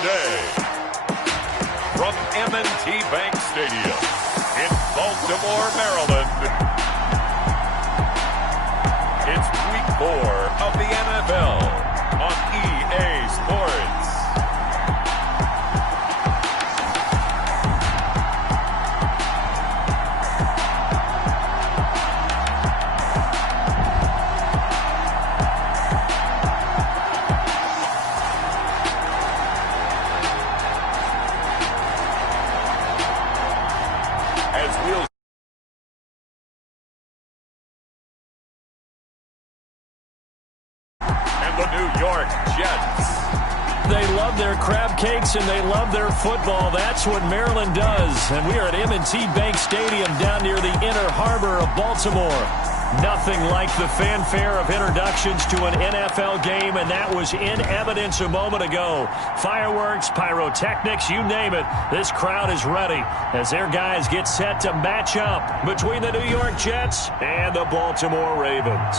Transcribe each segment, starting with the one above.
today. From M&T Bank Stadium in Baltimore, Maryland, it's Week 4 of the NFL on EA Sports. They love their crab cakes and they love their football. That's what Maryland does. And we are at M&T Bank Stadium down near the Inner Harbor of Baltimore. Nothing like the fanfare of introductions to an NFL game, and that was in evidence a moment ago. Fireworks, pyrotechnics, you name it. This crowd is ready as their guys get set to match up between the New York Jets and the Baltimore Ravens.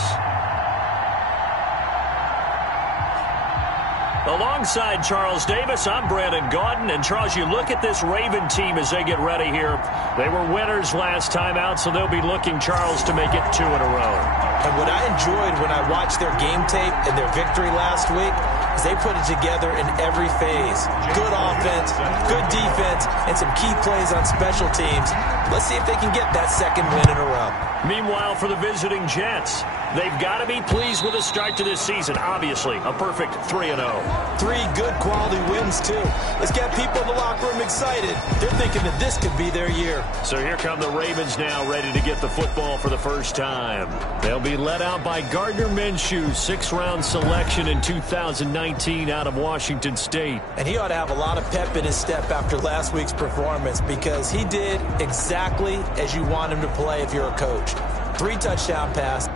Alongside Charles Davis, I'm Brandon Gaudin. And, Charles, you look at this Raven team as they get ready here. They were winners last time out, so they'll be looking, Charles, to make it 2 in a row. And what I enjoyed when I watched their game tape and their victory last week is they put it together in every phase. Good offense, good defense, and some key plays on special teams. Let's see if they can get that second win in a row. Meanwhile, for the visiting Jets, they've got to be pleased with the start to this season. Obviously, a perfect 3-0. 3 good quality wins, too. Let's get people in the locker room excited. They're thinking that this could be their year. So here come the Ravens now, ready to get the football for the first time. They'll be led out by Gardner Minshew, 6th-round selection in 2019 out of Washington State. And he ought to have a lot of pep in his step after last week's performance because he did exactly as you want him to play if you're a coach. 3 touchdown pass.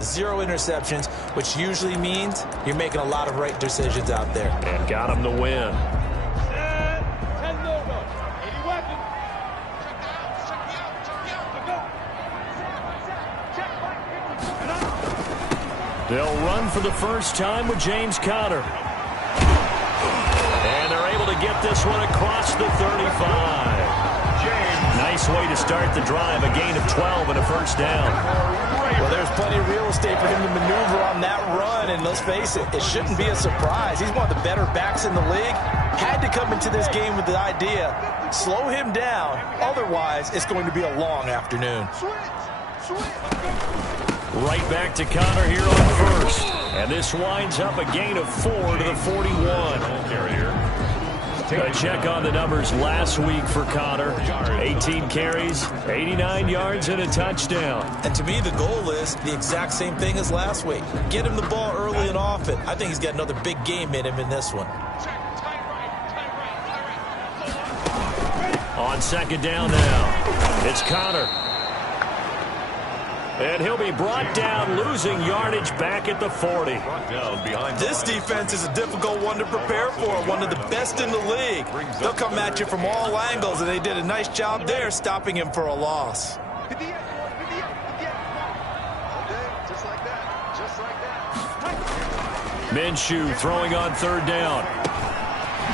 Zero interceptions, which usually means you're making a lot of right decisions out there. And got him the win. They'll run for the first time with James Conner. And they're able to get this one across the 35. Nice way to start the drive, a gain of 12 and a first down. Well, there's plenty of real estate for him to maneuver on that run, and let's face it, it shouldn't be a surprise. He's one of the better backs in the league. Had to come into this game with the idea, slow him down, otherwise it's going to be a long afternoon. Right back to Conner here on first, and this winds up a gain of 4 to the 41. A check on the numbers last week for Conner. 18 carries, 89 yards, and a touchdown. And to me, the goal is the exact same thing as last week. Get him the ball early and often. I think he's got another big game in him in this one. On second down now, it's Conner. And he'll be brought down, losing yardage back at the 40. This defense is a difficult one to prepare for, one of the best in the league. They'll come at you from all angles, and they did a nice job there stopping him for a loss. Minshew throwing on third down.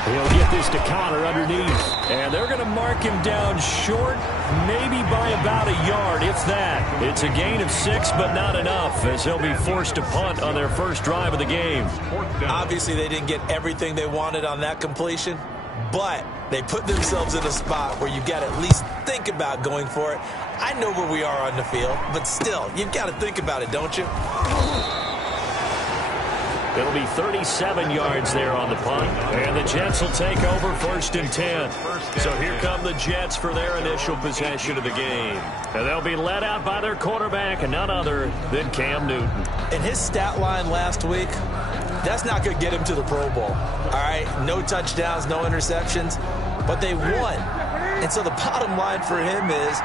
He'll get this to Conner underneath. And they're going to mark him down short, maybe by about a yard, if that. It's a gain of 6, but not enough, as they'll be forced to punt on their first drive of the game. Obviously, they didn't get everything they wanted on that completion, but they put themselves in a spot where you've got to at least think about going for it. I know where we are on the field, but still, you've got to think about it, don't you? It'll be 37 yards there on the punt. And the Jets will take over 1st and 10. So here come the Jets for their initial possession of the game. And they'll be led out by their quarterback, and none other than Cam Newton. In his stat line last week, that's not going to get him to the Pro Bowl. All right, no touchdowns, no interceptions, but they won. And so the bottom line for him is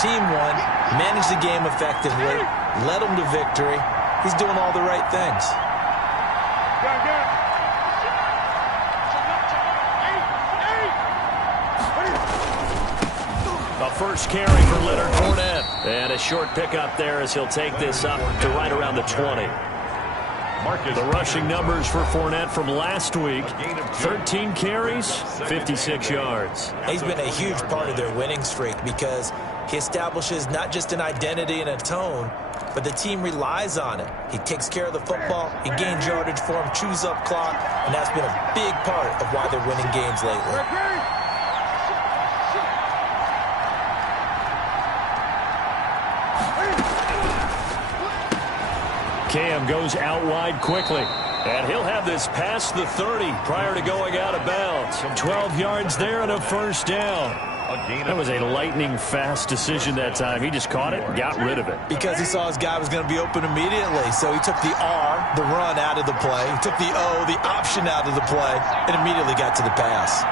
team won, managed the game effectively, led them to victory. He's doing all the right things. A first carry for Leonard Fournette. And a short pickup there as he'll take this up to right around the 20. The rushing numbers for Fournette from last week, 13 carries, 56 yards. He's been a huge part of their winning streak because he establishes not just an identity and a tone, but the team relies on it. He takes care of the football, he gains yardage for him, chews up clock, and that's been a big part of why they're winning games lately. Cam goes out wide quickly, and he'll have this past the 30 prior to going out of bounds. 12 yards there and a first down. That was a lightning-fast decision that time. He just caught it and got rid of it. Because he saw his guy was going to be open immediately, so he took the R, the run, out of the play. He took the O, the option, out of the play, and immediately got to the pass.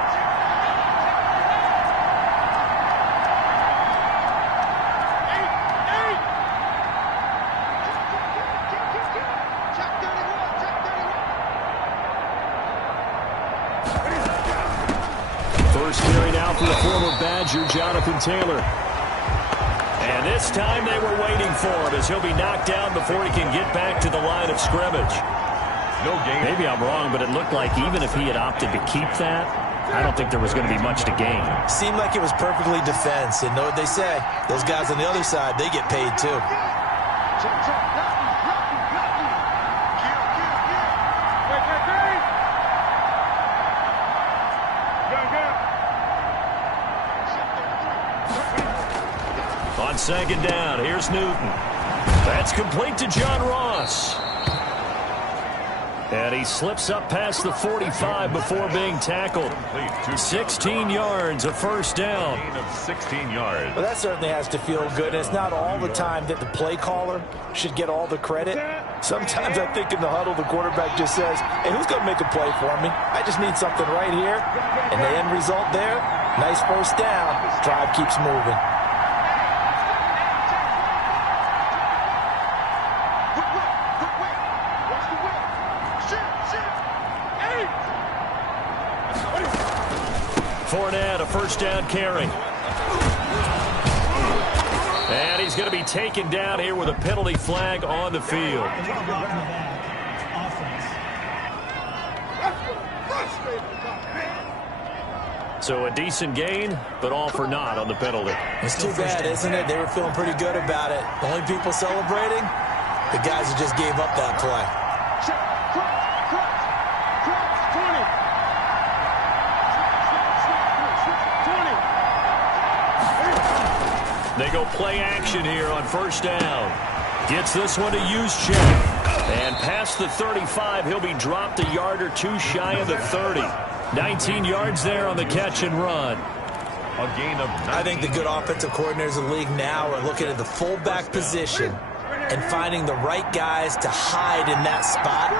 First carry now for the former Badger, Jonathan Taylor. And this time they were waiting for him as he'll be knocked down before he can get back to the line of scrimmage. No gain. Maybe I'm wrong, but it looked like even if he had opted to keep that, I don't think there was going to be much to gain. Seemed like it was perfectly defense. And know what they say? Those guys on the other side, they get paid too. On second down, here's Newton. That's complete to John Ross. And he slips up past the 45 before being tackled. 16 yards, a first down. 16 yards. Well, that certainly has to feel good. It's not all the time that the play caller should get all the credit. Sometimes I think in the huddle, the quarterback just says, hey, who's going to make a play for me? I just need something right here. And the end result there, nice first down. Drive keeps moving. Fournette, a first down carry. And he's going to be taken down here with a penalty flag on the field. So a decent gain, but all for naught on the penalty. It's too bad, isn't it? They were feeling pretty good about it. The only people celebrating, the guys who just gave up that play. They go play action here on first down. Gets this one to Juszczyk. And past the 35, he'll be dropped a yard or two shy of the 30. 19 yards there on the catch and run. A gain of 19. I think the good offensive coordinators in the league now are looking at the fullback position and finding the right guys to hide in that spot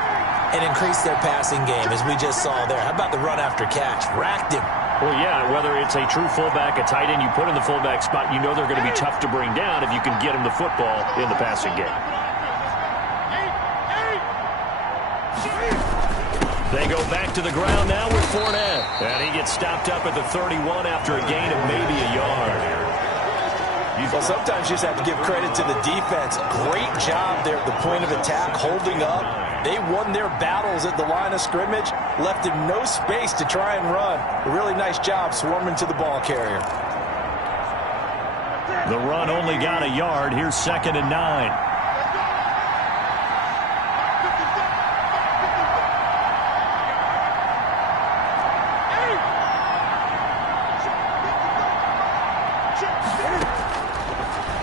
and increase their passing game, as we just saw there. How about the run after catch? Racked him. Well, yeah, whether it's a true fullback, a tight end you put in the fullback spot, you know they're going to be tough to bring down if you can get them the football in the passing game. They go back to the ground now with Fournette. And he gets stopped up at the 31 after a gain of maybe a yard. Well, sometimes you just have to give credit to the defense. Great job there at the point of attack, holding up. They won their battles at the line of scrimmage, left him no space to try and run. A really nice job swarming to the ball carrier. The run only got a yard. Here's 2nd and 9.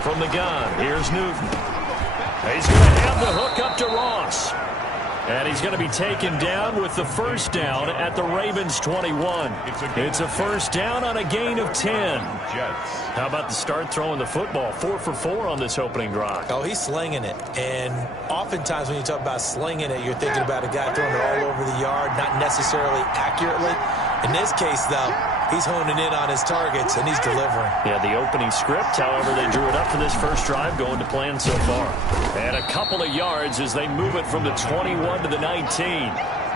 From the gun, here's Newton. He's going to have the hook up to Ross. And he's going to be taken down with the first down at the Ravens' 21. It's a first down on a gain of 10. How about the start throwing the football? 4 for 4 on this opening drive. Oh, he's slinging it. And oftentimes when you talk about slinging it, you're thinking about a guy throwing it all over the yard, not necessarily accurately. In this case, though, he's honing in on his targets, and he's delivering. Yeah, the opening script, however, they drew it up for this first drive, going to plan so far. And a couple of yards as they move it from the 21 to the 19.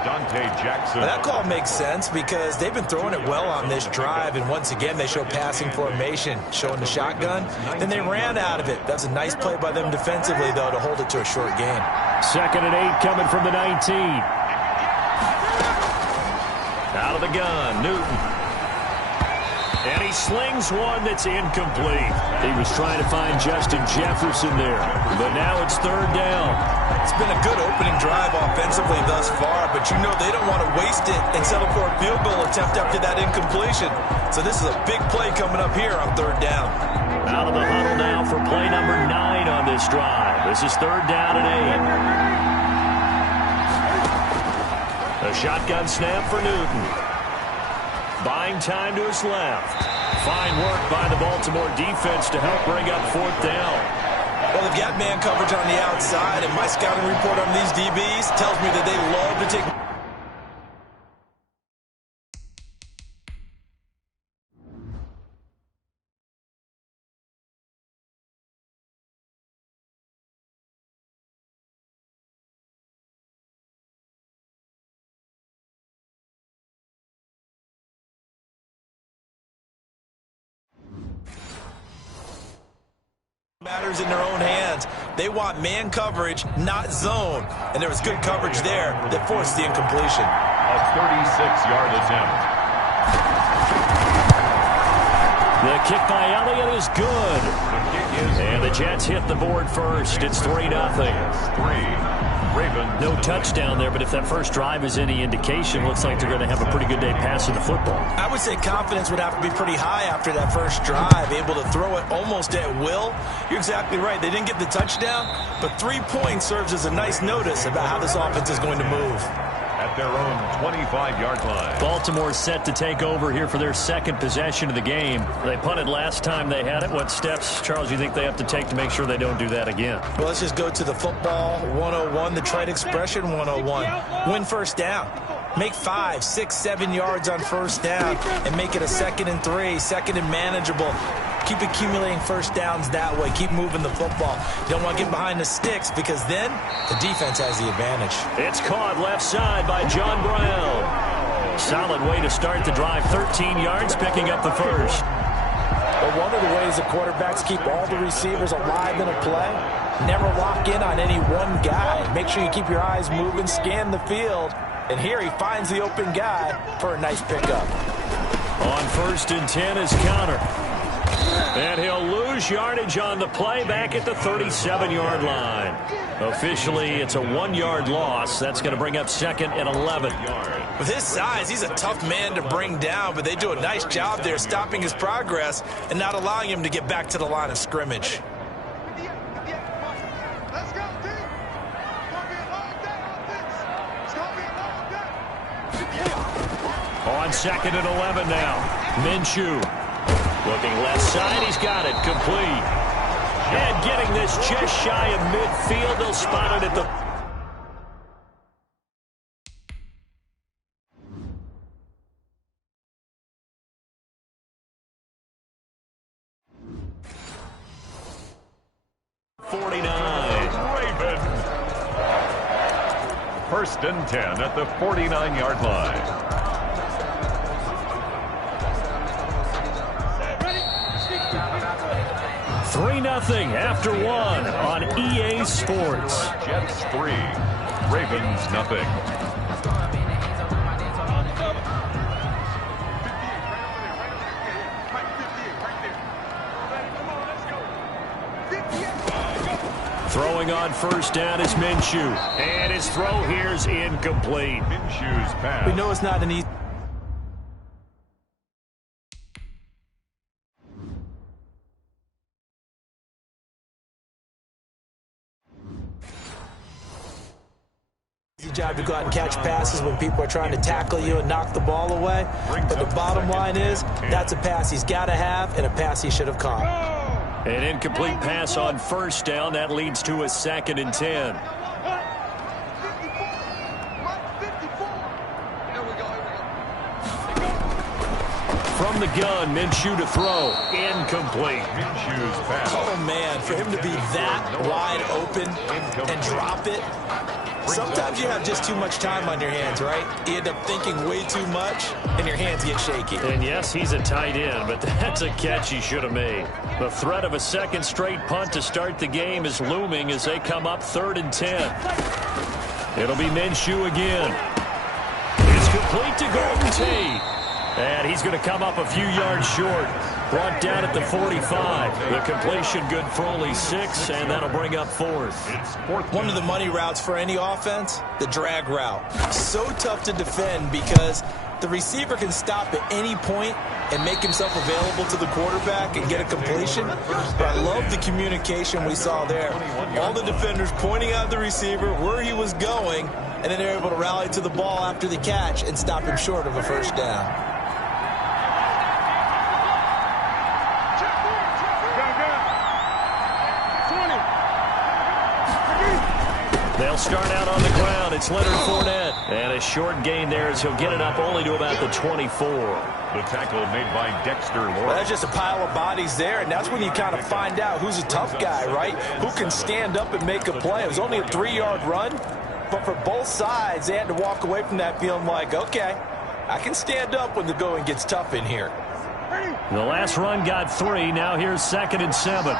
Dante Jackson. Well, that call makes sense because they've been throwing it well on this drive, and once again, they show passing formation, showing the shotgun. Then they ran out of it. That's a nice play by them defensively, though, to hold it to a short gain. 2nd and 8 coming from the 19. Out of the gun, Newton. And he slings one that's incomplete. He was trying to find Justin Jefferson there, but now it's 3rd down. It's been a good opening drive offensively thus far, but you know they don't want to waste it and settle for a field goal attempt after that incompletion. So this is a big play coming up here on 3rd down. Out of the huddle now for play number 9 on this drive. This is 3rd down and 8. A shotgun snap for Newton. Buying time to his left. Fine work by the Baltimore defense to help bring up 4th down. Well, they've got man coverage on the outside, and my scouting report on these DBs tells me that they love to take... matters in their own hands. They want man coverage, not zone. And there was good coverage there that forced the incompletion. A 36-yard attempt. The kick by Elliott is good. And the Jets hit the board first. It's 3-0. Ravens. No touchdown there, but if that first drive is any indication, looks like they're going to have a pretty good day passing the football. I would say confidence would have to be pretty high after that first drive, able to throw it almost at will. You're exactly right. They didn't get the touchdown, but 3 points serves as a nice notice about how this offense is going to move. At their own 25-yard line. Baltimore set to take over here for their 2nd possession of the game. They punted last time they had it. What steps, Charles, do you think they have to take to make sure they don't do that again? Well, let's just go to the football 101, the trade expression 101. Win first down. Make 5, 6, 7 yards on first down and make it a 2nd and 3, 2nd and manageable. Keep accumulating first downs that way. Keep moving the football. You don't want to get behind the sticks because then the defense has the advantage. It's caught left side by John Brown. Solid way to start the drive. 13 yards, picking up the first. But one of the ways the quarterbacks keep all the receivers alive in a play, never lock in on any one guy. Make sure you keep your eyes moving, scan the field. And here he finds the open guy for a nice pickup. On 1st and 10 is Counter. And he'll lose yardage on the play back at the 37-yard line. Officially, it's a 1-yard loss. That's going to bring up 2nd and 11. With his size, he's a tough man to bring down, but they do a nice job there stopping his progress and not allowing him to get back to the line of scrimmage. On 2nd and 11 now. Minshew. Looking left side, he's got it, complete. And getting this just shy of midfield, they'll spot it at the... Ravens. 1st and 10 at the 49-yard line. 3-0 after 1 on EA Sports. Jets 3, Ravens nothing. Throwing on first down is Minshew. And his throw here is incomplete. Minshew's pass. We know it's not an easy... easy job to go out and catch passes when people are trying to tackle you and knock the ball away. But the bottom line is, that's a pass he's got to have and a pass he should have caught. An incomplete pass on first down. That leads to a 2nd and 10. From the gun, Minshew to throw. Incomplete. Minshew's pass. Oh, man, for him to be that wide open and drop it. Sometimes you have just too much time on your hands, right? You end up thinking way too much, and your hands get shaky. And yes, he's a tight end, but that's a catch he should have made. The threat of a second straight punt to start the game is looming as they come up 3rd and 10. It'll be Minshew again. It's complete to Golden Tate. And he's going to come up a few yards short. Brought down at the 45. The completion good for only 6, and that'll bring up 4th. One of the money routes for any offense, the drag route. So tough to defend because the receiver can stop at any point and make himself available to the quarterback and get a completion. But I love the communication we saw there. All the defenders pointing out the receiver where he was going, and then they're able to rally to the ball after the catch and stop him short of a first down. They'll start out on the ground. It's Leonard Fournette. And a short gain there as he'll get it up only to about the 24. The tackle made by Dexter Lawrence. Well, that's just a pile of bodies there, and that's when you kind of find out who's a tough guy, right? Who can stand up and make a play. It was only a 3-yard run, but for both sides, they had to walk away from that feeling like, okay, I can stand up when the going gets tough in here. The last run got 3. Now here's 2nd and 7.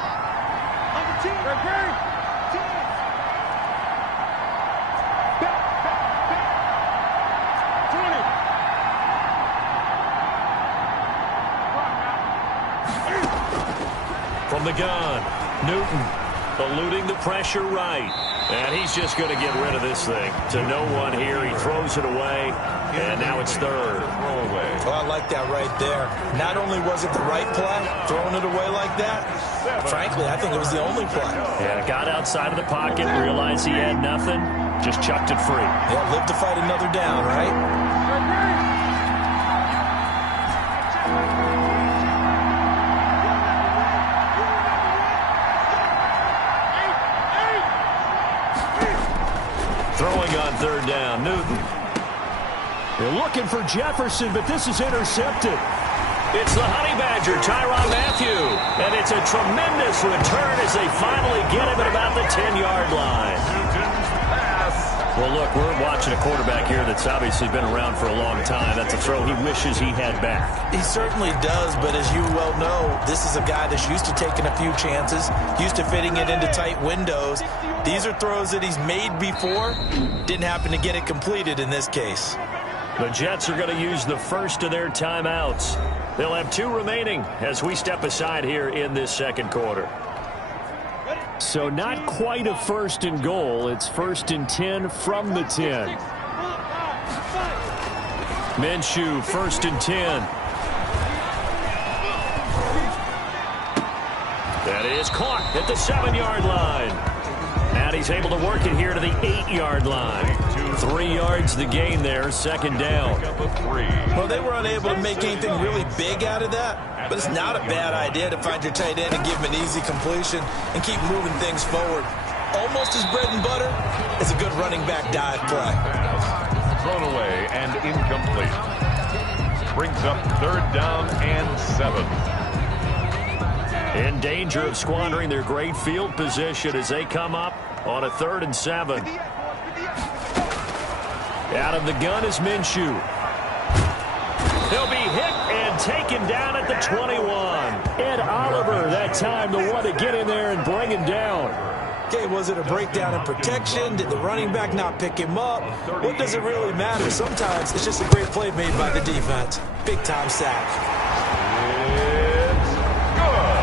From the gun, Newton eluding the pressure right. And he's just going to get rid of this thing. To no one here. He throws it away, and now it's 3rd. Oh, I like that right there. Not only was it the right play, throwing it away like that, frankly, I think it was the only play. Yeah, got outside of the pocket, realized he had nothing, just chucked it free. Yeah, live to fight another down, right? Throwing on 3rd down, Newton. They're looking for Jefferson, but this is intercepted. It's the Honey Badger, Tyrann Mathieu. And it's a tremendous return as they finally get him at about the 10-yard line. Well, look, we're watching a quarterback here that's obviously been around for a long time. That's a throw he wishes he had back. He certainly does, but as you well know, this is a guy that's used to taking a few chances, used to fitting it into tight windows. These are throws that he's made before. Didn't happen to get it completed in this case. The Jets are going to use the first of their timeouts. They'll have 2 remaining as we step aside here in this second quarter. So not quite a 1st and goal. It's 1st and 10 from the 10. Minshew, 1st and 10. That is caught at the 7-yard line. And he's able to work it here to the 8-yard line. 3 yards the gain there, 2nd down. Well, they were unable to make anything really big out of that, but it's not a bad idea to find your tight end and give him an easy completion and keep moving things forward. Almost his bread and butter is a good running back dive play. Thrown away and incomplete. Brings up 3rd down and 7. In danger of squandering their great field position as they come up on a 3rd and 7. Out of the gun is Minshew. He'll be hit and taken down at the 21. Ed Oliver, that time, the one to get in there and bring him down. Okay, was it a breakdown in protection? Did the running back not pick him up? What does it really matter? Sometimes it's just a great play made by the defense. Big-time sack. It's good.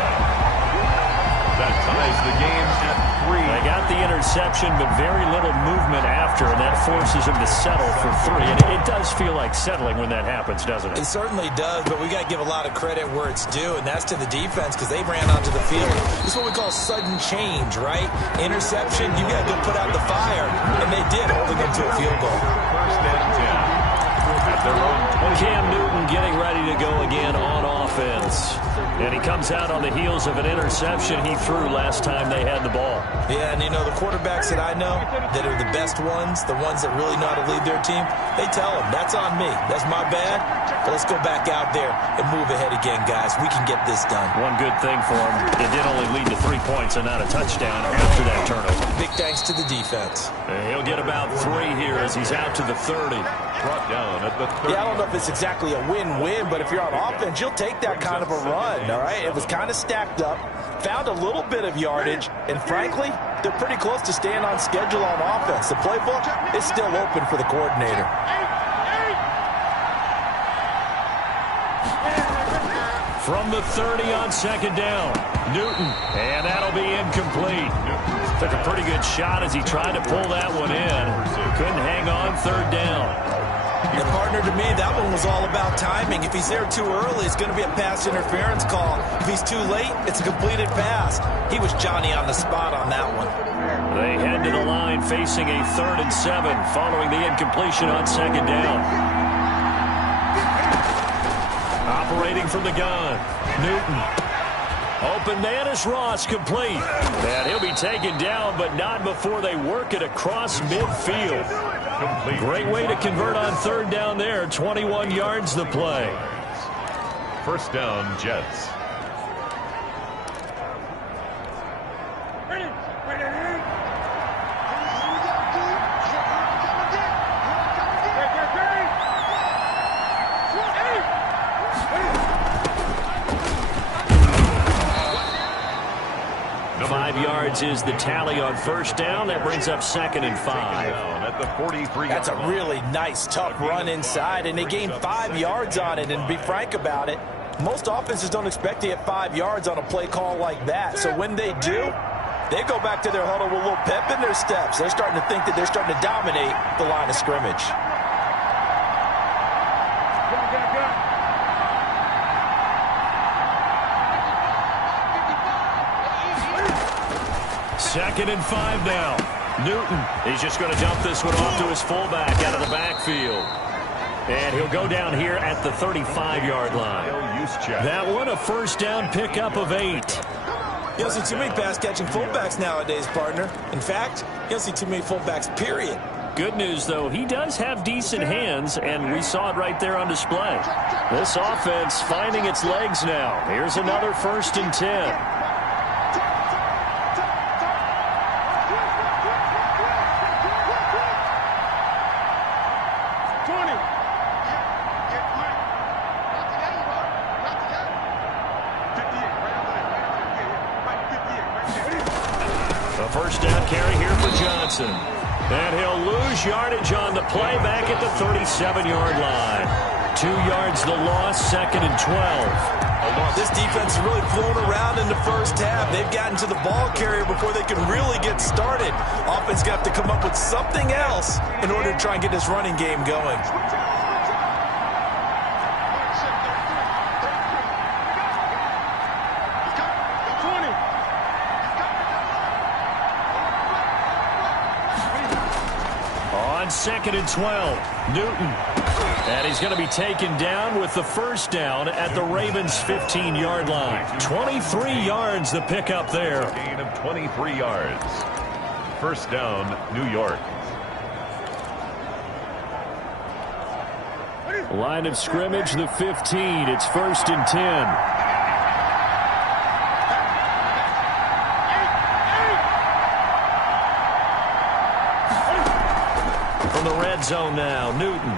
That ties the game at They got the interception, but very little movement after, and that forces them to settle for 3. And it does feel like settling when that happens, doesn't it? It certainly does, but we got to give a lot of credit where it's due, and that's to the defense because they ran onto the field. This is what we call sudden change, right? Interception, you got to go put out the fire, and they did, holding them to a field goal. First and 10. At their own 20. Cam Newton getting ready to go again on offense. And he comes out on the heels of an interception he threw last time they had the ball. Yeah, and you know, the quarterbacks that I know that are the best ones, the ones that really know how to lead their team, they tell them, that's on me. That's my bad. But let's go back out there and move ahead again, guys. We can get this done. One good thing for him, it did only lead to 3 points and not a touchdown after that turnover. Big thanks to the defense. And he'll get about 3 here as he's out to the 30. Brought down at the 30. Yeah, I don't know if it's exactly a win-win, but if you're on offense, you'll take that kind of a run, all right? It was kind of stacked up, found a little bit of yardage, and frankly, they're pretty close to staying on schedule on offense. The playbook is still open for the coordinator. From the 30 on second down, Newton, and that'll be incomplete. Took a pretty good shot as he tried to pull that one in. Couldn't hang on third down. And partner, to me, that one was all about timing. If he's there too early, it's going to be a pass interference call. If he's too late, it's a completed pass. He was Johnny on the spot on that one. They head to the line facing a 3rd and 7 following the incompletion on second down. Operating from the gun, Newton. Open man is Ross, complete. And he'll be taken down, but not before they work it across midfield. Complete. Great way to convert on third down there. 21 yards the play. First down, Jets. Is the tally on first down. That brings up 2nd and 5. At the 43. That's a really nice, tough run inside, and they gained 5 yards on it. And to be frank about it, most offenses don't expect to get 5 yards on a play call like that. So when they do, they go back to their huddle with a little pep in their steps. They're starting to think that they're starting to dominate the line of scrimmage. Second and 5 now. Newton, he's just going to dump this one off to his fullback out of the backfield. And he'll go down here at the 35-yard line. That one a first down pickup of 8. You don't see too many pass-catching fullbacks nowadays, partner. In fact, you don't see too many fullbacks, period. Good news, though, he does have decent hands, and we saw it right there on display. This offense finding its legs now. Here's another 1st and 10. First down carry here for Johnson. And he'll lose yardage on the play back at the 37-yard line. 2 yards the loss, 2nd and 12. This defense has really flown around in the first half. They've gotten to the ball carrier before they can really get started. Offense got to come up with something else in order to try and get this running game going. On 2nd and 12, Newton. And he's going to be taken down with the first down at the Ravens' 15-yard line. 23 yards the pickup there. Gain of 23 yards. First down, New York. Line of scrimmage, the 15. It's 1st and 10. From the red zone now, Newton.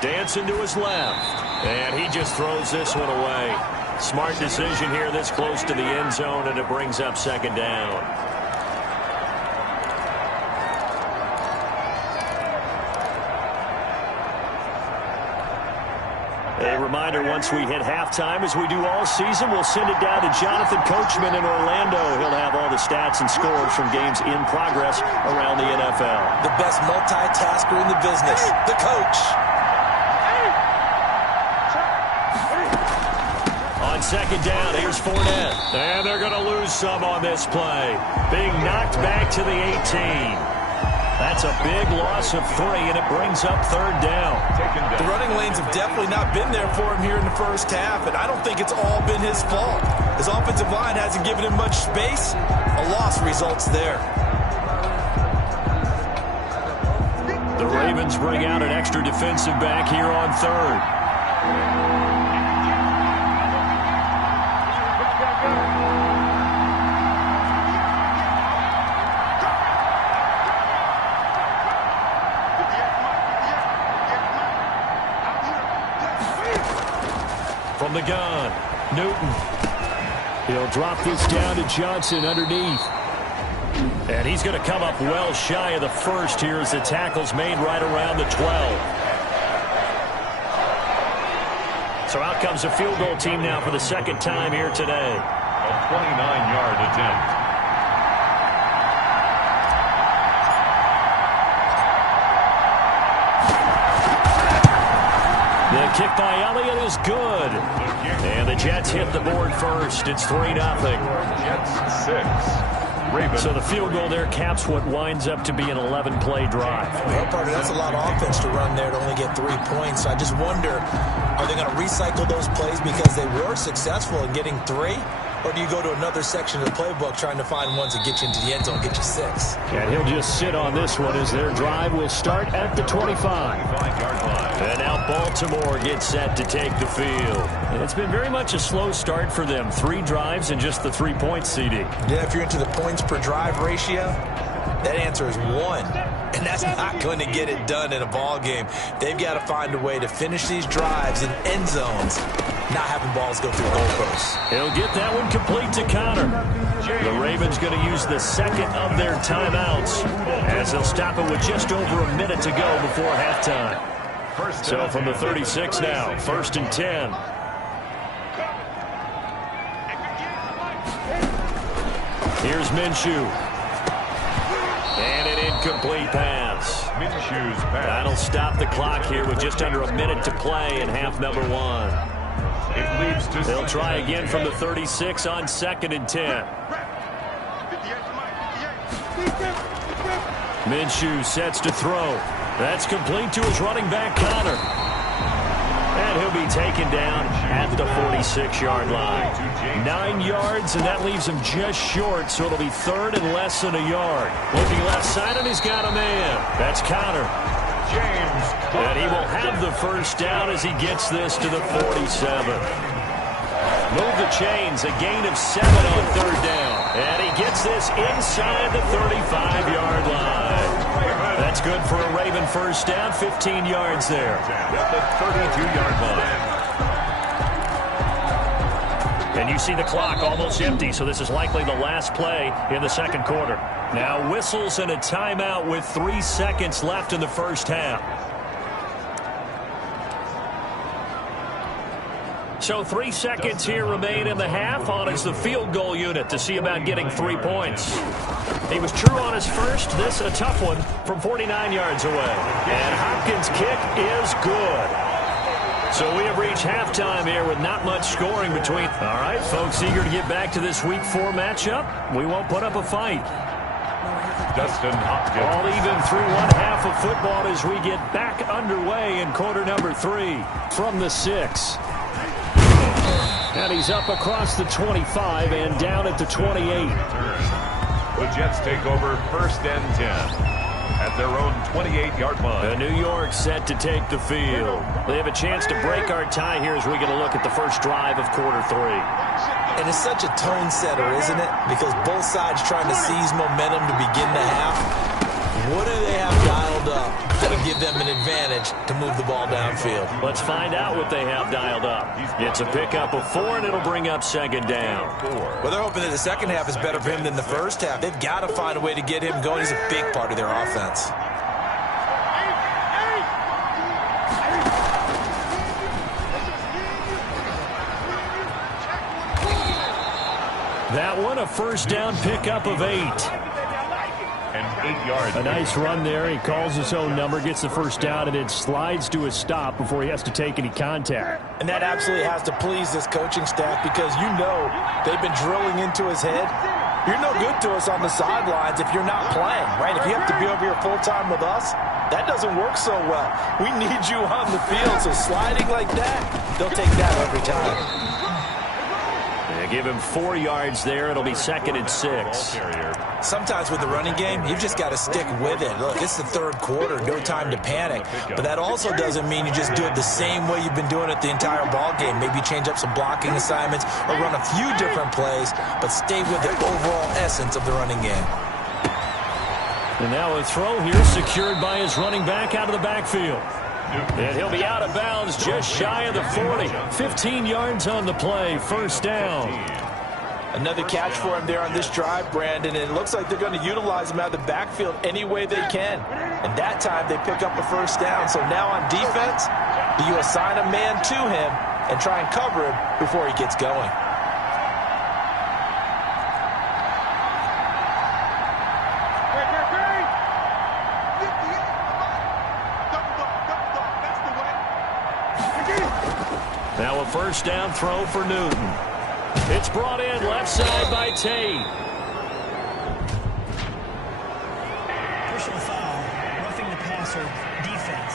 Dancing to his left. And he just throws this one away. Smart decision here this close to the end zone, and it brings up 2nd down. A reminder, once we hit halftime, as we do all season, we'll send it down to Jonathan Coachman in Orlando. He'll have all the stats and scores from games in progress around the NFL. The best multitasker in the business, the coach. On second down, here's Fournette. And they're going to lose some on this play. Being knocked back to the 18. That's a big loss of 3, and it brings up third down. The running lanes have definitely not been there for him here in the first half, and I don't think it's all been his fault. His offensive line hasn't given him much space. A loss results there. The Ravens bring out an extra defensive back here on third. From the gun, Newton. He'll drop this down to Johnson underneath. And he's going to come up well shy of the first here as the tackle's made right around the 12. So out comes a field goal team now for the second time here today. A 29-yard attempt. The kick by Elliott is good. And the Jets hit the board first. It's 3-0. Jets 6. Ravens. So the field goal there caps what winds up to be an 11-play drive. Well, partner, that's a lot of offense to run there to only get 3 points. So I just wonder, are they going to recycle those plays because they were successful in getting 3? Or do you go to another section of the playbook trying to find ones that get you into the end zone, get you 6? And he'll just sit on this one as their drive will start at the 25. And now Baltimore gets set to take the field. And it's been very much a slow start for them. 3 drives and just the 3 points, CD. Yeah, if you're into the points per drive ratio, that answer is 1. And that's not going to get it done in a ball game. They've got to find a way to finish these drives in end zones, not having balls go through goalposts. He'll get that one complete to Connor. The Ravens going to use the second of their timeouts as they'll stop it with just over a minute to go before halftime. So from the 36 now, 1st and 10. Here's Minshew. And an incomplete pass. Minshew's pass. That'll stop the clock here with just under a minute to play in half number 1. It leads to They'll try again from the 36 on 2nd and 10. Minshew sets to throw. That's complete to his running back, Connor. And he'll be taken down at the 46-yard line. 9 yards, and that leaves him just short, so it'll be 3rd and less than a yard. Looking left side, and he's got a man. That's Connor. James. And he will have the first down as he gets this to the 47. Move the chains, a gain of 7 on 3rd down. And he gets this inside the 35-yard line. That's good for a Raven first down, 15 yards there. At the 32-yard line. And you see the clock almost empty, so this is likely the last play in the second quarter. Now whistles and a timeout with 3 seconds left in the first half. So 3 seconds here remain in the half on as the field goal unit to see about getting 3 points. He was true on his first. This a tough one from 49 yards away. And Hopkins' kick is good. So we have reached halftime here with not much scoring between. All right, folks, eager to get back to this Week 4 matchup. We won't put up a fight. Dustin Hopkins. All even through one half of football as we get back underway in quarter number 3 from the 6. And he's up across the 25 and down at the 28. The Jets take over 1st and 10 at their own 28-yard line. New York set to take the field. They have a chance to break our tie here as we get a look at the first drive of quarter 3. And it's such a tone setter, isn't it? Because both sides trying to seize momentum to begin the half. What do they have dialed up that'll give them an advantage to move the ball downfield? Let's find out what they have dialed up. It's a pickup of 4, and it'll bring up second down. Well, they're hoping that the second half is better for him than the first half. They've got to find a way to get him going. He's a big part of their offense. That one, a first down pickup of 8. And 8 yards. A nice run there. He calls his own number, gets the first down, and it slides to a stop before he has to take any contact. And that absolutely has to please this coaching staff because you know they've been drilling into his head. You're no good to us on the sidelines if you're not playing, right? If you have to be over here full-time with us, that doesn't work so well. We need you on the field, so sliding like that, they'll take that every time. They give him 4 yards there. It'll be 2nd and 6. Sometimes with the running game, you've just got to stick with it. Look, it's the third quarter, no time to panic. But that also doesn't mean you just do it the same way you've been doing it the entire ball game. Maybe change up some blocking assignments or run a few different plays, but stay with the overall essence of the running game. And now a throw here secured by his running back out of the backfield. And he'll be out of bounds just shy of the 40. 15 yards on the play, first down. Another catch for him there on this drive, Brandon, and it looks like they're going to utilize him out of the backfield any way they can. And that time they pick up a first down. So now on defense, do you assign a man to him and try and cover him before he gets going? Now a first down throw for Newton. It's brought in left side by Tate. Personal foul, roughing the passer, defense.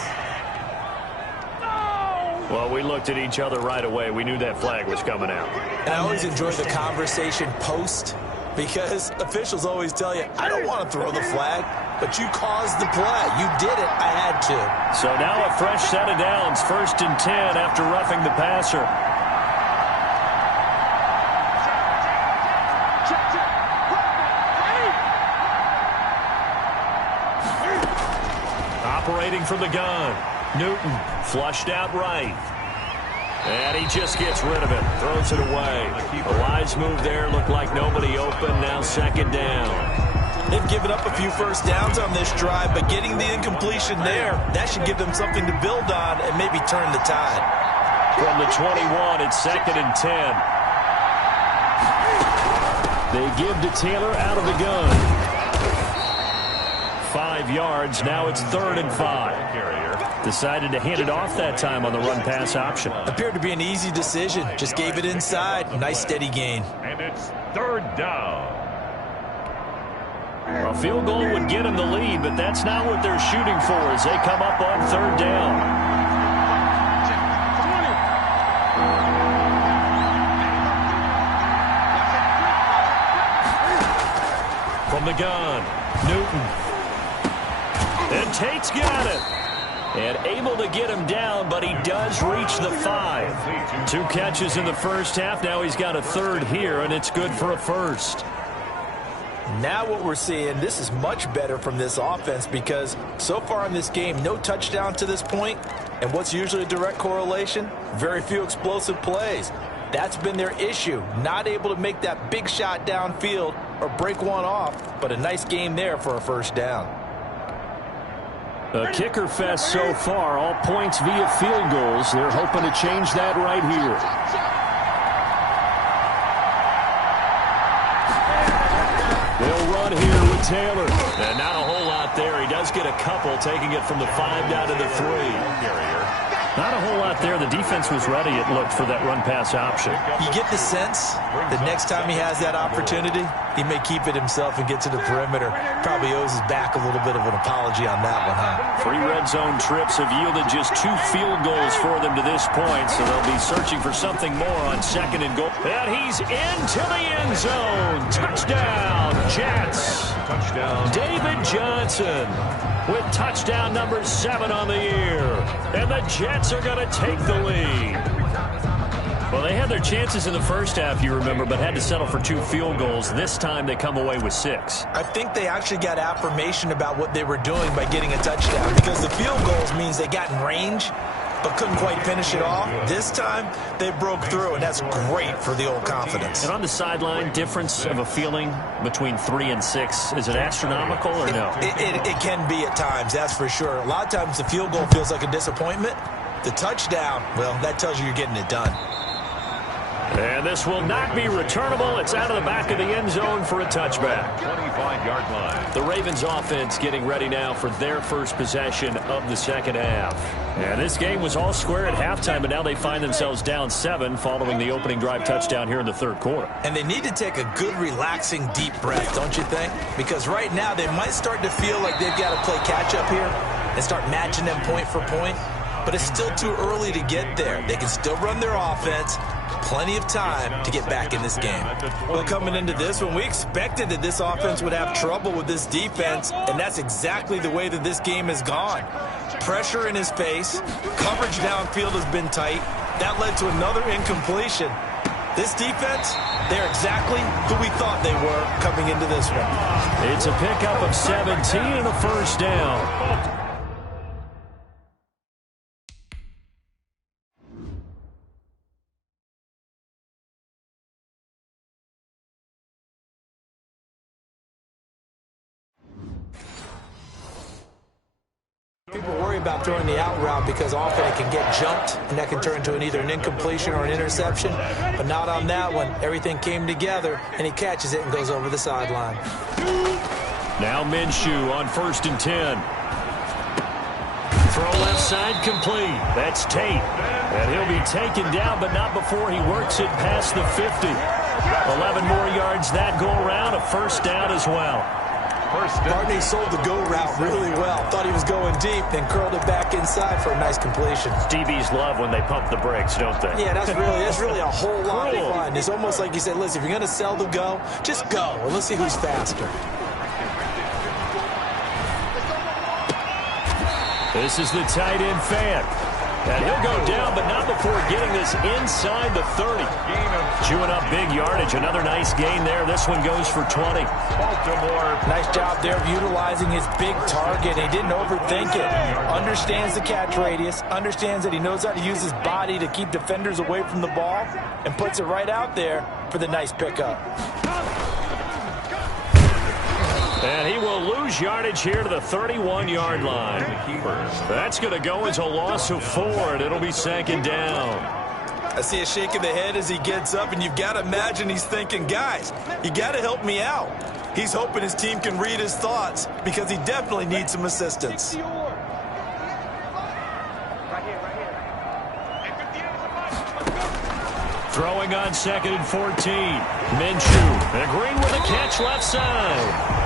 Well, we looked at each other right away. We knew that flag was coming out. And I always enjoy the conversation post because officials always tell you, I don't want to throw the flag, but you caused the play. You did it. I had to. So now a fresh set of downs, 1st and 10 after roughing the passer. Operating from the gun. Newton flushed out right. And he just gets rid of it. Throws it away. A wise move there. Looked like nobody open. Now 2nd down. They've given up a few first downs on this drive, but getting the incompletion there, that should give them something to build on and maybe turn the tide. From the 21, it's 2nd and 10. They give to Taylor out of the gun. 5 yards. Now it's 3rd and 5. Decided to hand it off that time on the run-pass option. Appeared to be an easy decision. Just gave it inside. Nice steady gain. And it's 3rd down. A field goal would get them the lead, but that's not what they're shooting for as they come up on 3rd down. From the gun, Newton. And Tate's got it. And able to get him down, but he does reach the 5. 2 catches in the first half. Now he's got a 3rd here, and it's good for a 1st. Now what we're seeing, this is much better from this offense because so far in this game, no touchdown to this point. And what's usually a direct correlation? Very few explosive plays. That's been their issue. Not able to make that big shot downfield or break one off, but a nice game there for a first down. A kicker fest so far, all points via field goals. They're hoping to change that right here. They'll run here with Taylor. And not a whole lot there. He does get a couple, taking it from the 5 down to the 3. Not a whole lot there. The defense was ready, it looked, for that run-pass option. You get the sense that next time he has that opportunity, he may keep it himself and get to the perimeter. Probably owes his back a little bit of an apology on that one, huh? 3 red zone trips have yielded just 2 field goals for them to this point, so they'll be searching for something more on 2nd and goal. And he's into the end zone. Touchdown, Jets. Touchdown. David Johnson with touchdown number 7 on the year. And the Jets are going to take the lead. Well, they had their chances in the first half, you remember, but had to settle for 2 field goals. This time they come away with 6. I think they actually got affirmation about what they were doing by getting a touchdown because the field goals means they got in range but couldn't quite finish it off. This time, they broke through, and that's great for the old confidence. And on the sideline, difference of a feeling between 3 and 6, is it astronomical or no? It can be at times, that's for sure. A lot of times the field goal feels like a disappointment. The touchdown, well, that tells you you're getting it done. And this will not be returnable. It's out of the back of the end zone for a touchback. 25-yard line. The Ravens offense getting ready now for their first possession of the second half. And this game was all square at halftime, but now they find themselves down 7 following the opening drive touchdown here in the third quarter. And they need to take a good, relaxing, deep breath, don't you think? Because right now they might start to feel like they've got to play catch-up here and start matching them point for point. But it's still too early to get there. They can still run their offense. Plenty of time to get back in this game. Well, coming into this one, we expected that this offense would have trouble with this defense, and that's exactly the way that this game has gone. Pressure in his face, coverage downfield has been tight. That led to another incompletion. This defense, they're exactly who we thought they were coming into this one. It's a pickup of 17 and a first down. People worry about throwing the out route because often it can get jumped, and that can turn into either an incompletion or an interception. But not on that one. Everything came together, and he catches it and goes over the sideline. Now Minshew on 1st and 10. Throw left side complete. That's Tate. And he'll be taken down, but not before he works it past the 50. 11 more yards that go around, a first down as well. Barney sold the go route really well. Thought he was going deep, then curled it back inside for a nice completion. DBs love when they pump the brakes, don't they? Yeah, that's really a whole lot of fun. It's almost like you said, listen, if you're going to sell the go, just go, and let's see who's faster. This is the tight end fan. And he'll go down, but not before getting this inside the 30. Chewing up big yardage. Another nice gain there. This one goes for 20. Baltimore. Nice job there of utilizing his big target. He didn't overthink it. Understands the catch radius. Understands that he knows how to use his body to keep defenders away from the ball. And puts it right out there for the nice pickup. And he will lose yardage here to the 31-yard line. That's going to go as a loss of 4, and it'll be second down. I see a shake of the head as he gets up, and you've got to imagine he's thinking, guys, you got to help me out. He's hoping his team can read his thoughts because he definitely needs some assistance. Throwing on 2nd and 14. Minshew. And Green with a catch left side.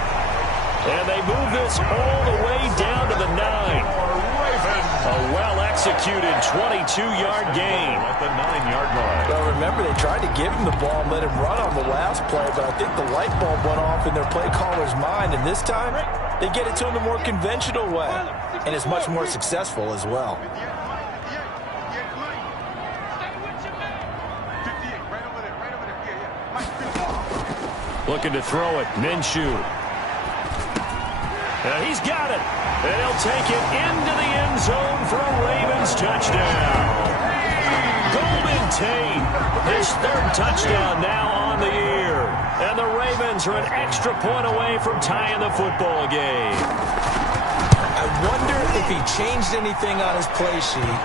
And they move this all the way down to the 9. A well-executed 22-yard gain at the 9-yard line. Well, remember, they tried to give him the ball and let him run on the last play, but I think the light bulb went off in their play caller's mind, and this time they get it to him the more conventional way, and it's much more successful as well. Looking to throw it. Minshew. And he's got it. And he'll take it into the end zone for a Ravens touchdown. Golden Tate, his 3rd touchdown now on the year. And the Ravens are an extra point away from tying the football game. I wonder if he changed anything on his play sheet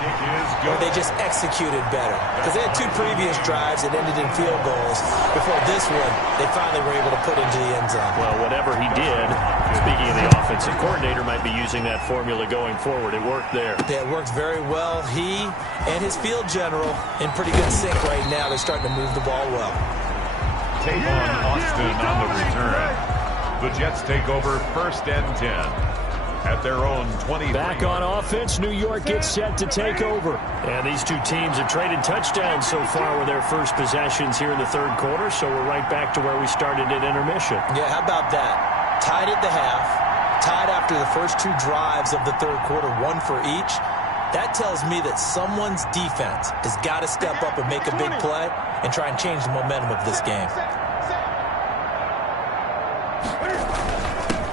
or they just executed better. Because they had 2 previous drives that ended in field goals. Before this one, they finally were able to put into the end zone. Well, whatever he did, speaking of the offensive coordinator, might be using that formula going forward. It worked there. Yeah, it worked very well. He and his field general in pretty good sync right now. They're starting to move the ball well. Tavon Austin on the return. The Jets take over 1st and 10. At their own 20. Back on offense, New York gets set to take over. And these two teams have traded touchdowns so far with their first possessions here in the third quarter, so we're right back to where we started at intermission. Yeah, how about that? Tied at the half, tied after the first 2 drives of the third quarter, 1 for each. That tells me that someone's defense has got to step up and make a big play and try and change the momentum of this game.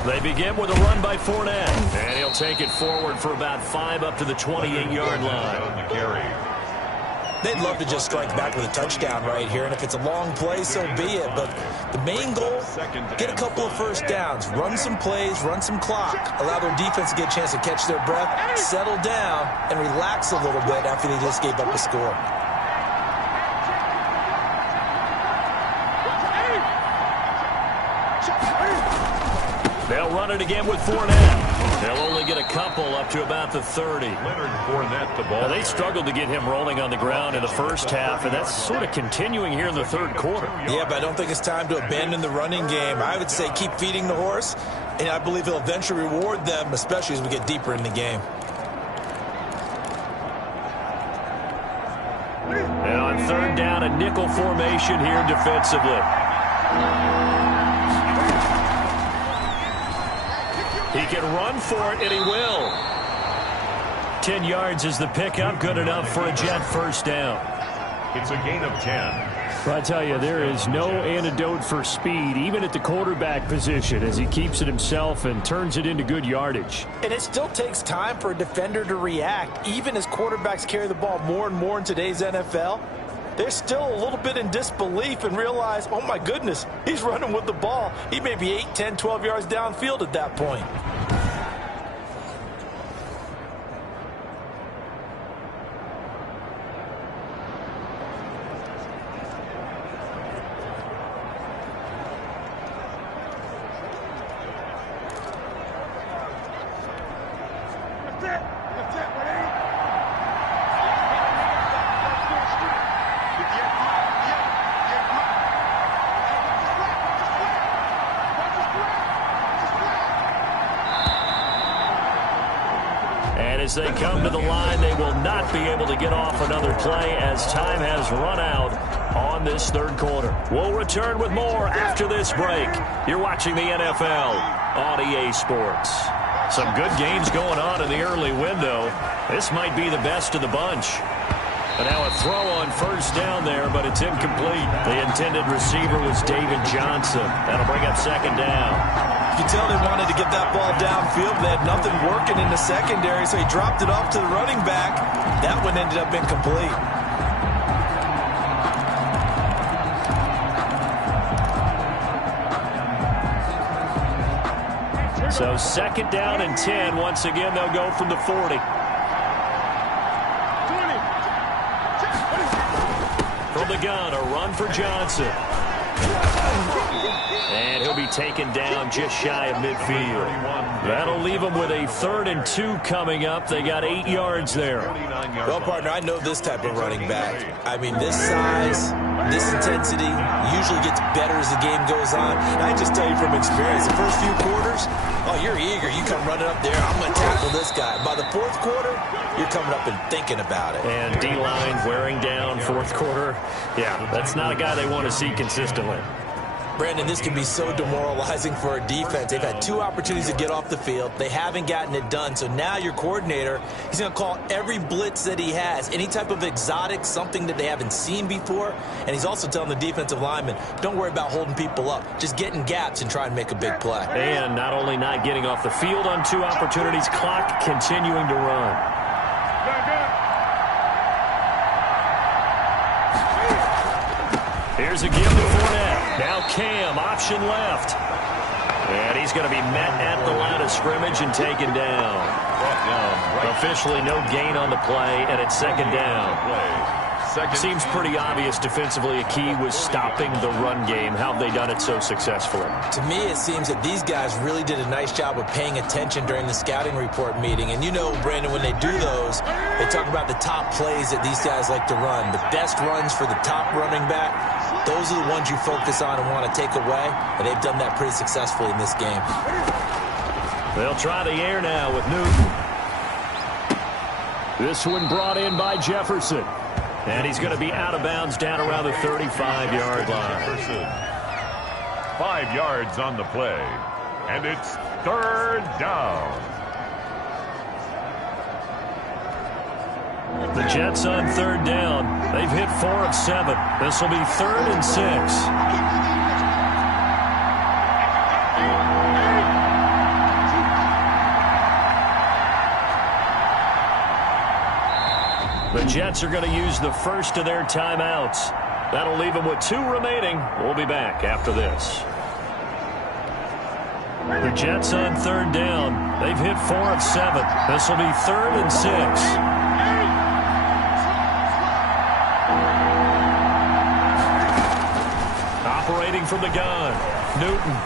They begin with a run by Fournette, and he'll take it forward for about 5 up to the 28-yard line. They'd love to just strike back with a touchdown right here, and if it's a long play, so be it. But the main goal, get a couple of first downs, run some plays, run some clock, allow their defense to get a chance to catch their breath, settle down, and relax a little bit after they just gave up a score. They'll run it again with Fournette. They'll only get a couple up to about the 30. Leonard Fournette, the ball. Now, they struggled to get him rolling on the ground in the first half, and that's sort of continuing here in the third quarter. Yeah, but I don't think it's time to abandon the running game. I would say keep feeding the horse, and I believe he'll eventually reward them, especially as we get deeper in the game. And on third down, a nickel formation here defensively. He can run for it, and he will. 10 yards is the pickup, good enough for a Jet first down. It's a gain of 10. I tell you, there is no antidote for speed, even at the quarterback position, as he keeps it himself and turns it into good yardage. And it still takes time for a defender to react. Even as quarterbacks carry the ball more and more in today's NFL, they're still a little bit in disbelief and realize, oh my goodness, he's running with the ball. He may be 8, 10, 12 yards downfield at that point. As they come to the line, they will not be able to get off another play as time has run out on this third quarter. We'll return with more after this break. You're watching the NFL on EA Sports. Some good games going on in the early window. This might be the best of the bunch. And now a throw on first down there, but it's incomplete. The intended receiver was David Johnson. That'll bring up second down. You can tell they wanted to get that ball downfield. They had nothing working in the secondary, so he dropped it off to the running back. That one ended up incomplete. So second down and 10. Once again, they'll go from the 40. From the gun, a run for Johnson. And he'll be taken down just shy of midfield. That'll leave him with a 3rd and 2 coming up. They got 8 yards there. Well, partner, I know this type of running back. I mean, this size, this intensity usually gets better as the game goes on. And I just tell you from experience, the first few quarters, oh, you're eager. You come running up there. I'm going to tackle this guy. By the 4th quarter, you're coming up and thinking about it. And D-line wearing down 4th quarter. Yeah, that's not a guy they want to see consistently. Brandon, this can be so demoralizing for a defense. They've had 2 opportunities to get off the field. They haven't gotten it done. So now your coordinator, he's going to call every blitz that he has, any type of exotic, something that they haven't seen before. And he's also telling the defensive lineman, don't worry about holding people up. Just get in gaps and try and make a big play. And not only not getting off the field on 2 opportunities, clock continuing to run. Here's a give to Fournette. Now Cam, option left. And he's going to be met at the line of scrimmage and taken down. Officially no gain on the play, and it's second down. Seems pretty obvious defensively a key was stopping the run game. How have they done it so successfully? To me, it seems that these guys really did a nice job of paying attention during the scouting report meeting. And you know, Brandon, when they do those, they talk about the top plays that these guys like to run. The best runs for the top running back, those are the ones you focus on and want to take away. And they've done that pretty successfully in this game. They'll try the air now with Newton. This one brought in by Jefferson. And he's going to be out of bounds down around the 35-yard line. 5 yards on the play. And it's 3rd down. The Jets on 3rd down. They've hit 4 of 7. This will be 3rd and 6. The Jets are going to use the first of their timeouts. That'll leave them with 2 remaining. We'll be back after this. The Jets on 3rd down. They've hit 4 of 7. This will be 3rd and 6. Operating from the gun, Newton.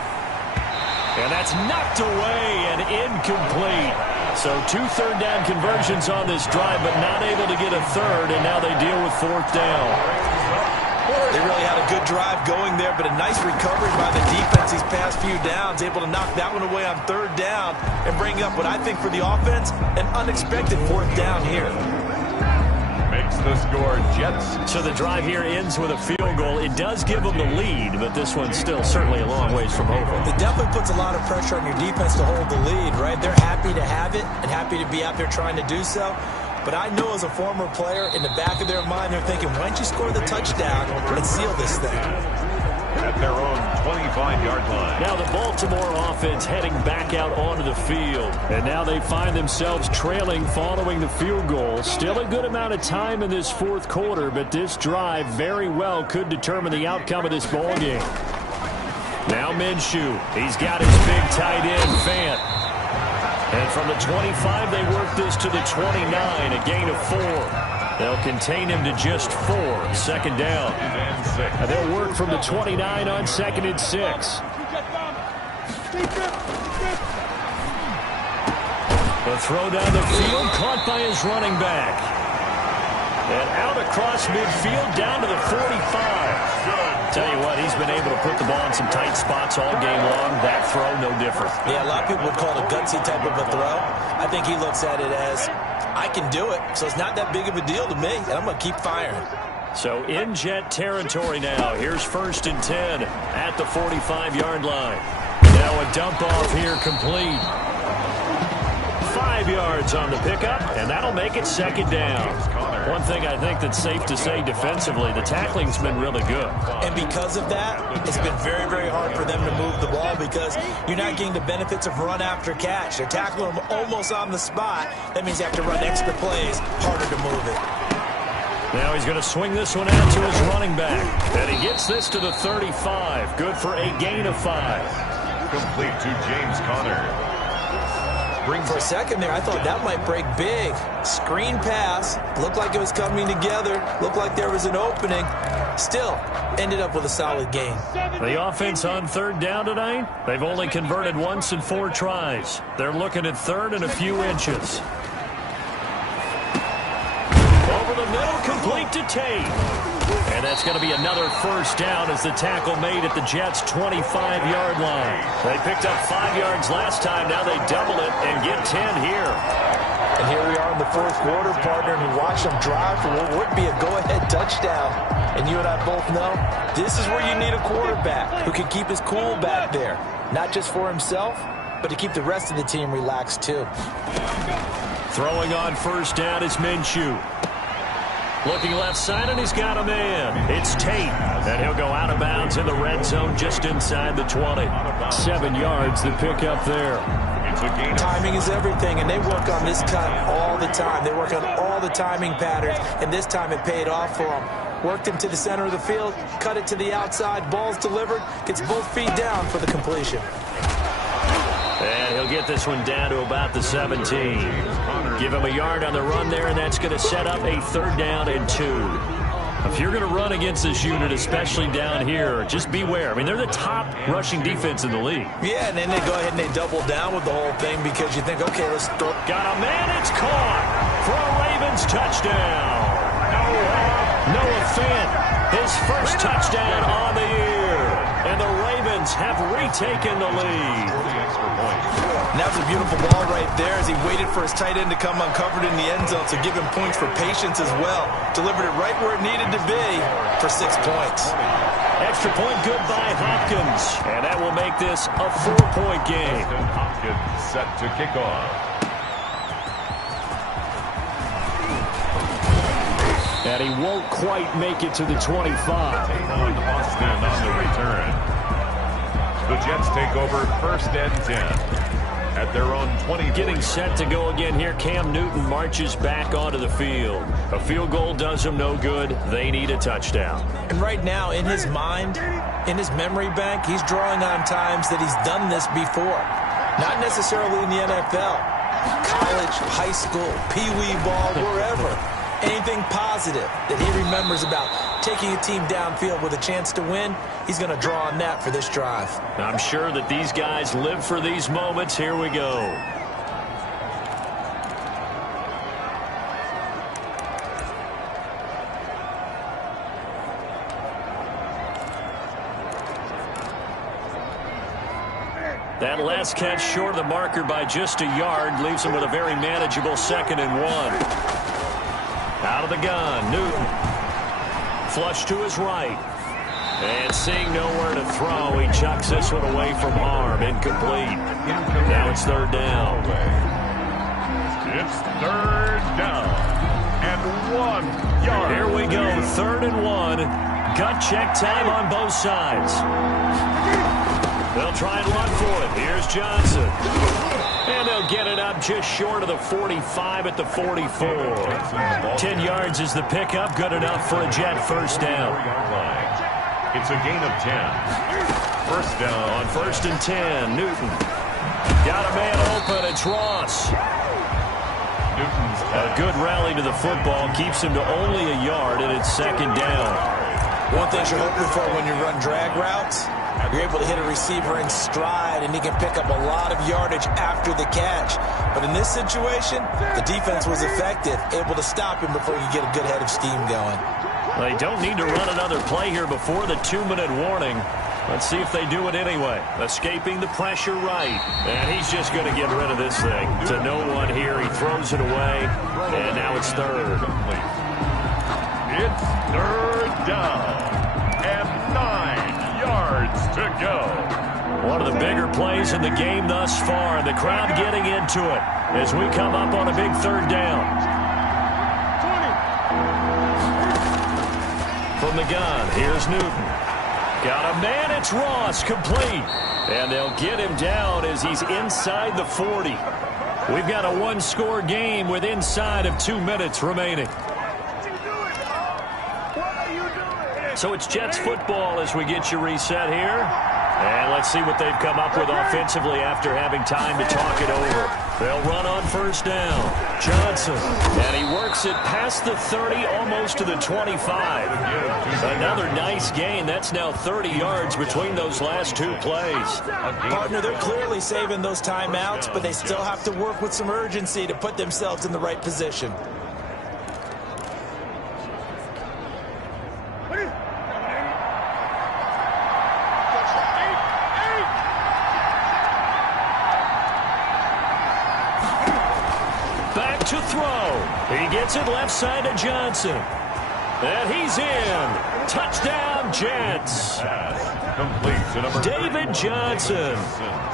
And that's knocked away and incomplete. So 2 third-down conversions on this drive, but not able to get a third, and now they deal with 4th down. They really had a good drive going there, but a nice recovery by the defense these past few downs, able to knock that one away on 3rd down and bring up what I think for the offense, an unexpected 4th down here. Makes the score Jets. So the drive here ends with a field goal. It does give them the lead, but this one's still certainly a long ways from over. It definitely puts a lot of pressure on your defense to hold the lead, right? They're happy to have it and happy to be out there trying to do so. But I know as a former player, in the back of their mind, they're thinking, why don't you score the touchdown and seal this thing? At their own 25-yard line. Now the Baltimore offense heading back out onto the field. And now they find themselves trailing following the field goal. Still a good amount of time in this 4th quarter, but this drive very well could determine the outcome of this ball game. Now Minshew. He's got his big tight end, Fant. And from the 25, they work this to the 29, a gain of 4. They'll contain him to just 4, 2nd down. And they'll work from the 29 on 2nd and 6. The throw down the field, caught by his running back. And out across midfield, down to the 45. Tell you what, he's been able to put the ball in some tight spots all game long. That throw, no different. Yeah, a lot of people would call it a gutsy type of a throw. I think he looks at it as, I can do it, so it's not that big of a deal to me, and I'm going to keep firing. So in Jet territory now. Here's 1st and 10 at the 45-yard line. Now a dump off here complete. 5 yards on the pickup, and that'll make it 2nd down. One thing I think that's safe to say defensively, the tackling's been really good. And because of that, it's been very, very hard for them to move the ball because you're not getting the benefits of run after catch. They're tackling them almost on the spot. That means you have to run extra plays, harder to move it. Now he's going to swing this one out to his running back. And he gets this to the 35. Good for a gain of 5. Complete to James Conner. For a second there, I thought that might break big. Screen pass. Looked like it was coming together. Looked like there was an opening. Still, ended up with a solid gain. The offense on 3rd down tonight, they've only converted once in 4 tries. They're looking at 3rd and a few inches. Over the middle, complete to Tate. And that's going to be another 1st down as the tackle made at the Jets' 25-yard line. They picked up 5 yards last time. Now they double it and get 10 here. And here we are in the 4th quarter, partner, and we watch them drive for what would be a go-ahead touchdown. And you and I both know this is where you need a quarterback who can keep his cool back there. Not just for himself, but to keep the rest of the team relaxed too. Throwing on 1st down is Minshew. Looking left side, and he's got a man. It's Tate, and he'll go out of bounds in the red zone just inside the 20. 7 yards the pick up there. Timing is everything, and they work on this cut all the time. They work on all the timing patterns, and this time it paid off for them. Worked him to the center of the field, cut it to the outside, ball's delivered, gets both feet down for the completion. And he'll get this one down to about the 17. Give him a yard on the run there, and that's going to set up a 3rd down and 2. If you're going to run against this unit, especially down here, just beware. I mean, they're the top rushing defense in the league. Yeah, and then they go ahead and they double down with the whole thing because you think, okay, let's throw. Got a man, it's caught for a Ravens touchdown. Noah Fant, his first touchdown on the year. And the Ravens have retaken the lead. And that was a beautiful ball right there as he waited for his tight end to come uncovered in the end zone, so give him points for patience as well. Delivered it right where it needed to be for 6 points. Extra point good by Hopkins. And that will make this a 4-point game. Hopkins set to kick off. And he won't quite make it to the 25. Austin on the return. The Jets take over 1st and 10 at their own 20. Getting set to go again here. Cam Newton marches back onto the field. A field goal does him no good. They need a touchdown. And right now, in his mind, in his memory bank, he's drawing on times that he's done this before. Not necessarily in the NFL. College, high school, pee-wee ball, wherever. Anything positive that he remembers about taking a team downfield with a chance to win, he's going to draw on that for this drive. I'm sure that these guys live for these moments. Here we go. That last catch short of the marker by just a yard leaves him with a very manageable 2nd and 1. Out of the gun, Newton. Flush to his right. And seeing nowhere to throw, he chucks this one away from harm. Incomplete. Now it's 3rd down. It's 3rd down and 1 yard. Here we go, 3rd and 1. Gut check time on both sides. They'll try and run for it. Here's Johnson. And they'll get it up just short of the 45 at the 44. 10 yards is the pickup. Good enough for a Jet 1st down. It's a gain of 10. 1st down. On 1st and 10, Newton. Got a man open. It's Ross. Newton's A good rally to the football keeps him to only a yard, and it's 2nd down. One thing you're hoping for when you run drag routes, you're able to hit a receiver in stride, and he can pick up a lot of yardage after the catch. But in this situation, the defense was effective, able to stop him before you get a good head of steam going. They don't need to run another play here before the 2-minute warning. Let's see if they do it anyway. Escaping the pressure right. And he's just going to get rid of this thing. To no one here. He throws it away. And now it's 3rd. It's 3rd down and 9 yards to go. One of the bigger plays in the game thus far. The crowd getting into it as we come up on a big 3rd down. From the gun, here's Newton. Got a man, it's Ross, complete. And they'll get him down as he's inside the 40. We've got a 1-score game with inside of 2 minutes remaining. So it's Jets football as we get you reset here. And let's see what they've come up with offensively after having time to talk it over. They'll run on 1st down. Johnson. And he works it past the 30, almost to the 25. Another nice gain. That's now 30 yards between those last 2 plays. Partner, they're clearly saving those timeouts, but they still have to work with some urgency to put themselves in the right position. To throw. He gets it left side to Johnson. And he's in. Touchdown, Jets. Complete to number David Johnson.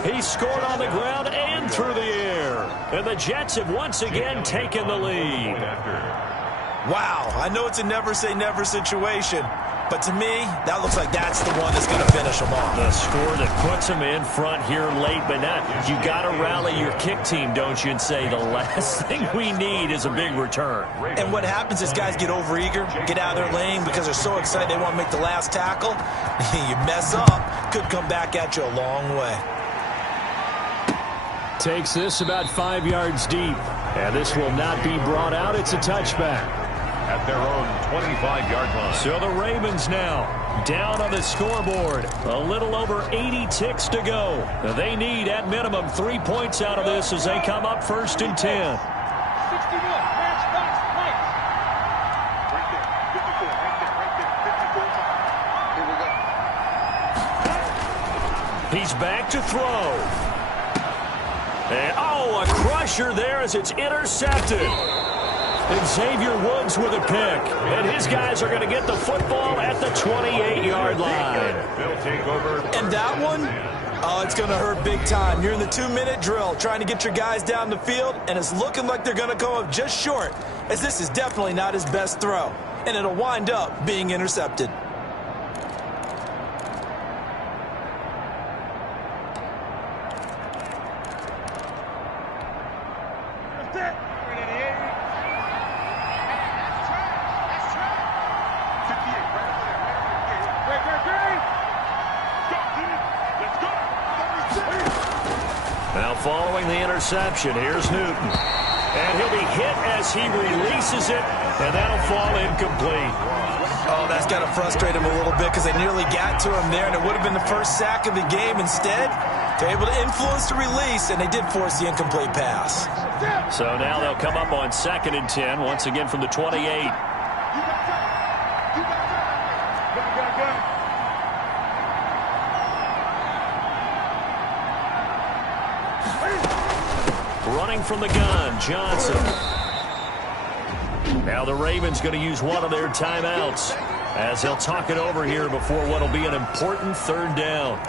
He scored on the ground and through the air. And the Jets have once again taken the lead. Wow, I know it's a never-say-never situation, but to me, that looks like that's the one that's going to finish them off. The score that puts them in front here late, but not. You got to rally your kick team, don't you, and say the last thing we need is a big return. And what happens is guys get overeager, get out of their lane because they're so excited they want to make the last tackle. You mess up, could come back at you a long way. Takes this about 5 yards deep, and this will not be brought out. It's a touchback. At their own 25-yard line. So the Ravens now down on the scoreboard. A little over 80 ticks to go. They need at minimum 3 points out of this as they come up 1st and 10. He's back to throw. And, a crusher there as it's intercepted. Xavier Woods with a pick. And his guys are going to get the football at the 28-yard line. They'll take over. And that one, it's going to hurt big time. You're in the 2-minute drill trying to get your guys down the field, and it's looking like they're going to come up just short, as this is definitely not his best throw. And it'll wind up being intercepted. Now following the interception, here's Newton. And he'll be hit as he releases it. And that'll fall incomplete. Oh, that's got to frustrate him a little bit because they nearly got to him there, and it would have been the first sack of the game. Instead, they're able to influence the release, and they did force the incomplete pass. So now they'll come up on 2nd and 10, once again from the 28. Running from the gun, Johnson. Now the Ravens going to use one of their timeouts as they'll talk it over here before what will be an important 3rd down.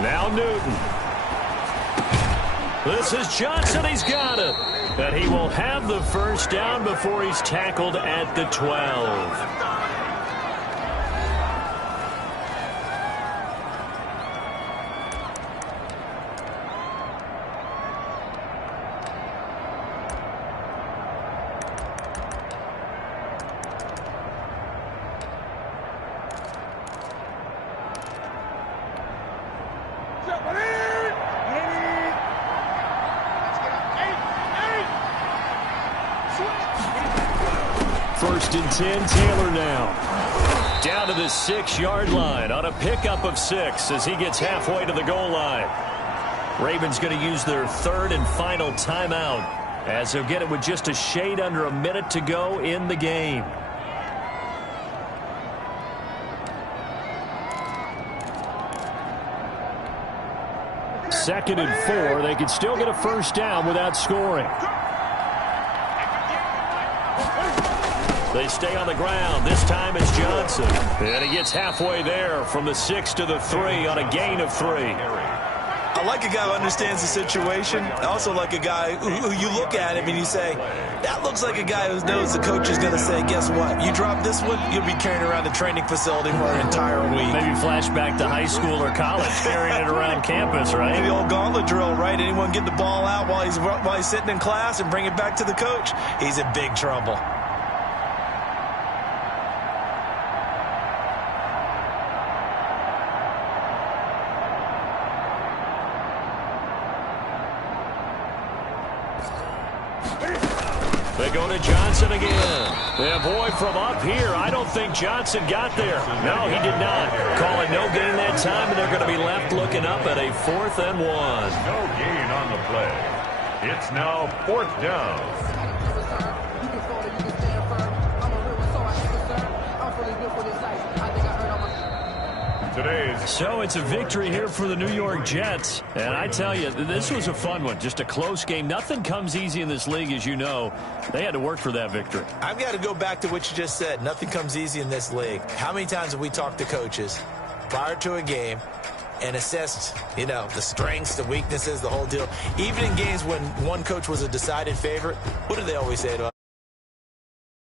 Now Newton. This is Johnson. He's got it. And he will have the first down before he's tackled at the 12. First and 10, Taylor now. Down to the 6-yard line on a pickup of 6 as he gets halfway to the goal line. Ravens going to use their 3rd and final timeout as they'll get it with just a shade under a minute to go in the game. Second and 4, they could still get a first down without scoring. They stay on the ground. This time it's Johnson. And he gets halfway there from the 6 to the 3 on a gain of 3. I like a guy who understands the situation. I also like a guy who you look at him and you say, that looks like a guy who knows the coach is going to say, guess what? You drop this one, you'll be carrying around the training facility for an entire week. Maybe flashback to high school or college, carrying it around campus, right? The old gauntlet drill, right? Anyone get the ball out while he's sitting in class and bring it back to the coach? He's in big trouble. They go to Johnson again. And boy, from up here, I don't think Johnson got there. No, he did not. Call it no gain that time, and they're going to be left looking up at a 4th and 1. No gain on the play. It's now 4th down. So it's a victory here for the New York Jets. And I tell you, this was a fun one. Just a close game. Nothing comes easy in this league, as you know. They had to work for that victory. I've got to go back to what you just said. Nothing comes easy in this league. How many times have we talked to coaches prior to a game and assessed, the strengths, the weaknesses, the whole deal? Even in games when one coach was a decided favorite, what do they always say to us?